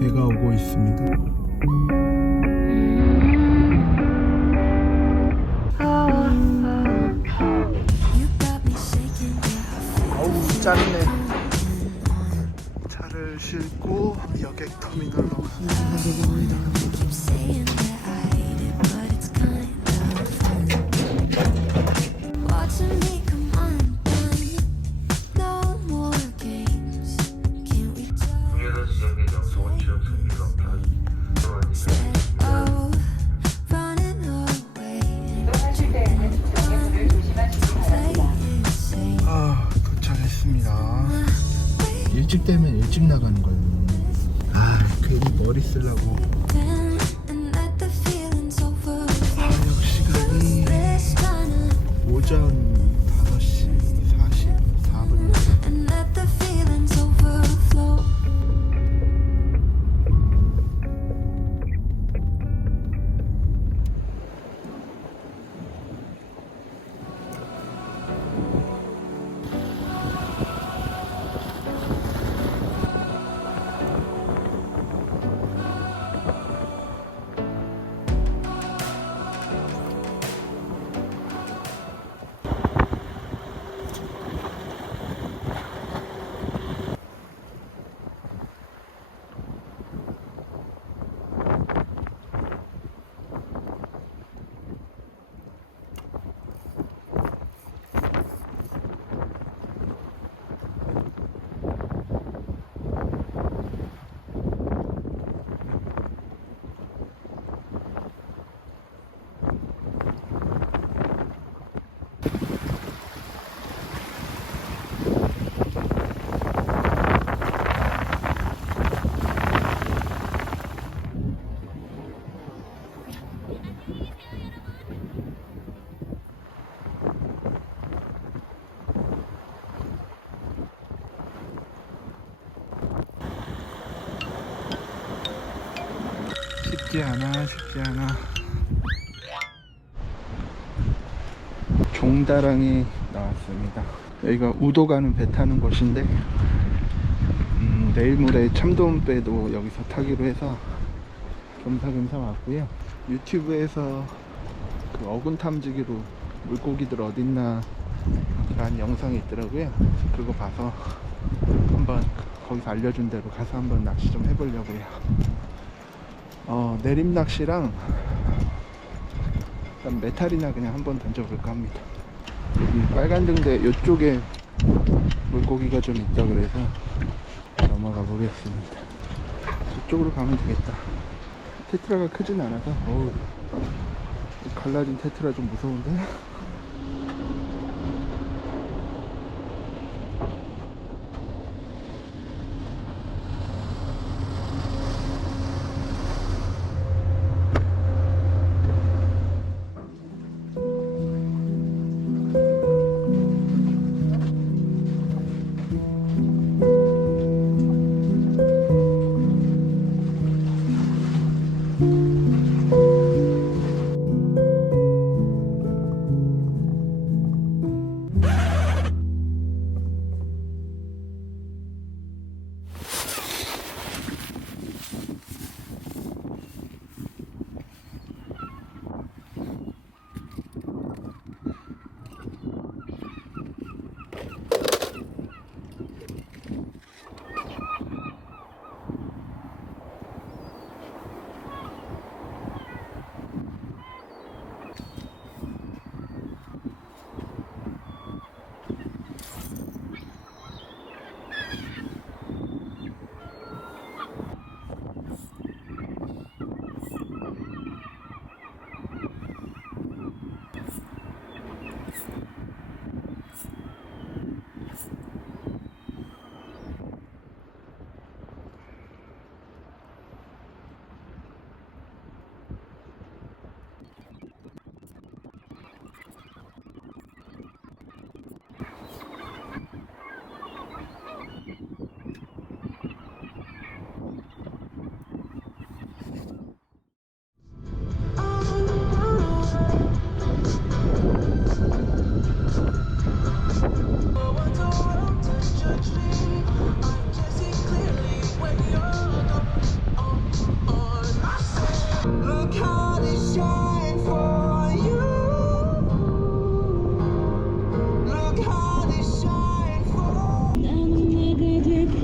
배가 오고 있습니다. 아우 짠네. 차를 싣고 여객터미널로 가는 되겠습니다. 도착했습니다. 일찍 되면 일찍 나가는 거예요. 괜히 머리 쓰려고. 저녁 시간이 오전 5시 44분입니다. 쉽지 않아. 종다랑에 나왔습니다. 여기가 우도 가는 배 타는 곳인데 내일 모레 참돔배도 여기서 타기로 해서 겸사겸사 왔고요. 유튜브에서 그 어군 탐지기로 물고기들 어딨나 라는 영상이 있더라고요. 그거 봐서 한번 거기서 알려준 대로 가서 한번 낚시 좀 해보려고요. 내림 낚시랑 일단 메탈이나 그냥 한번 던져볼까 합니다. 여기 빨간 등대 이쪽에 물고기가 좀 있다 그래서 넘어가 보겠습니다. 저쪽으로 가면 되겠다. 테트라가 크진 않아서 갈라진 테트라 좀 무서운데? Look how they shine for you. Look how they shine for you. 나는 내가 되고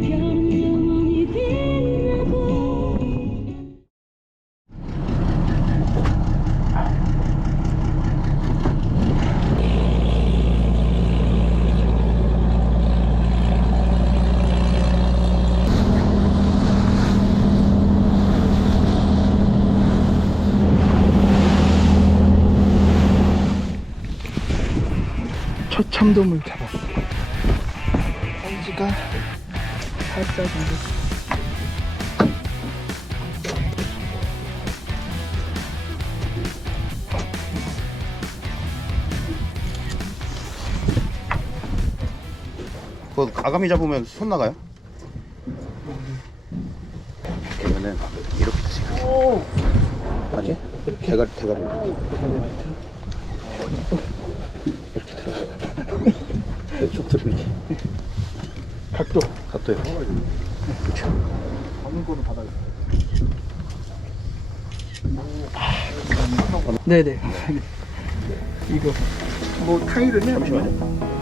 별은 영원히 빛나고. 첫 참돔을 잡았어. 사이즈가 8자 정도. 그 아가미 잡으면 손 나가요? 그러면은 이렇게 드세요. 아니 대가리 이렇게 들어가요. 쭉 들어오게. 각도요. 그렇죠. 잡는 거는 받아요. 네네. 이거 뭐 타일을 해야 되나?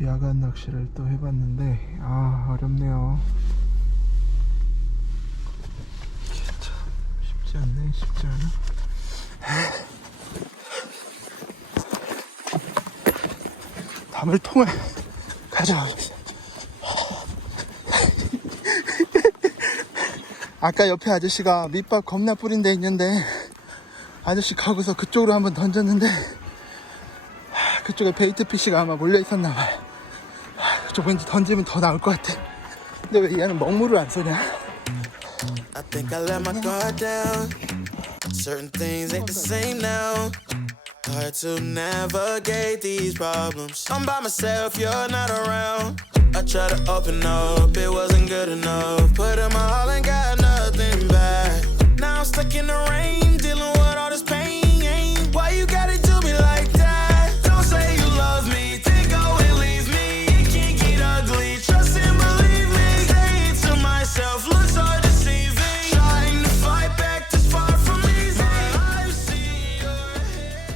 야간 낚시를 또 해봤는데 어렵네요. 참 쉽지 않네. 쉽지 않아. 담을 통을 가져가겠어. 아까 옆에 아저씨가 밑밥 겁나 뿌린 데 있는데 아저씨 가고서 그쪽으로 한번 던졌는데 그쪽에 베이트 피쉬가 아마 몰려 있었나봐요. 그쪽 왠지 던지면 더 나올 것 같아. 근데 왜 얘는 먹물을 안 쏘냐? I think I let my guard down. Certain things ain't the same now. Hard to navigate these problems. I'm by myself, you're not around. I tried to open up, it wasn't good enough. Put in my all and got nothing back. Now I'm stuck in the rain, dealing with all this pain. Why you gotta do me like that? Don't say you love me, then go and leave me. It can't get ugly, trust and believe me. Say it to myself, looks so deceiving. Trying to fight back this far from easy. I've seen your head.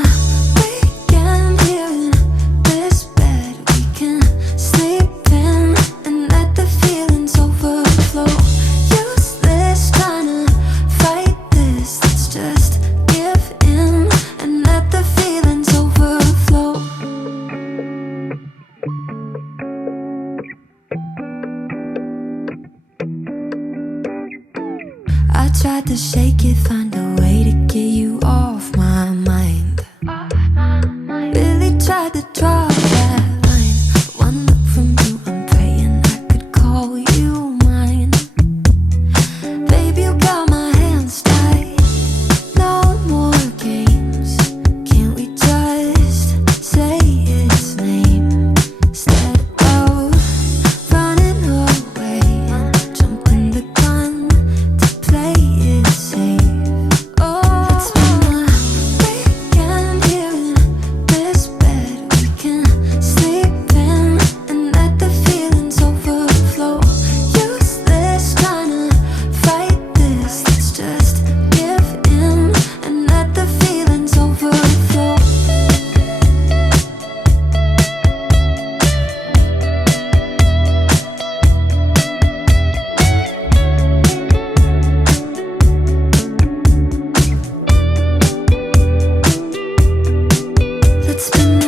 a weekend here in this bed we can sleep in and let the feelings overflow. Useless trying to fight this, let's just give in and let the feelings overflow. I tried to shake it, find a way to get you off my mind. Really tried to draw that line. One look from you, I'm praying I could call you mine. Baby, you got my hands tied. No more games. Can't we just say its name instead of running away and jumping the gun to play it safe? Oh, it's been a weekend here in this bed we can sleep in and let the feelings overflow. Useless trying to fight this, let's just give in and let the feelings overflow. Let's spend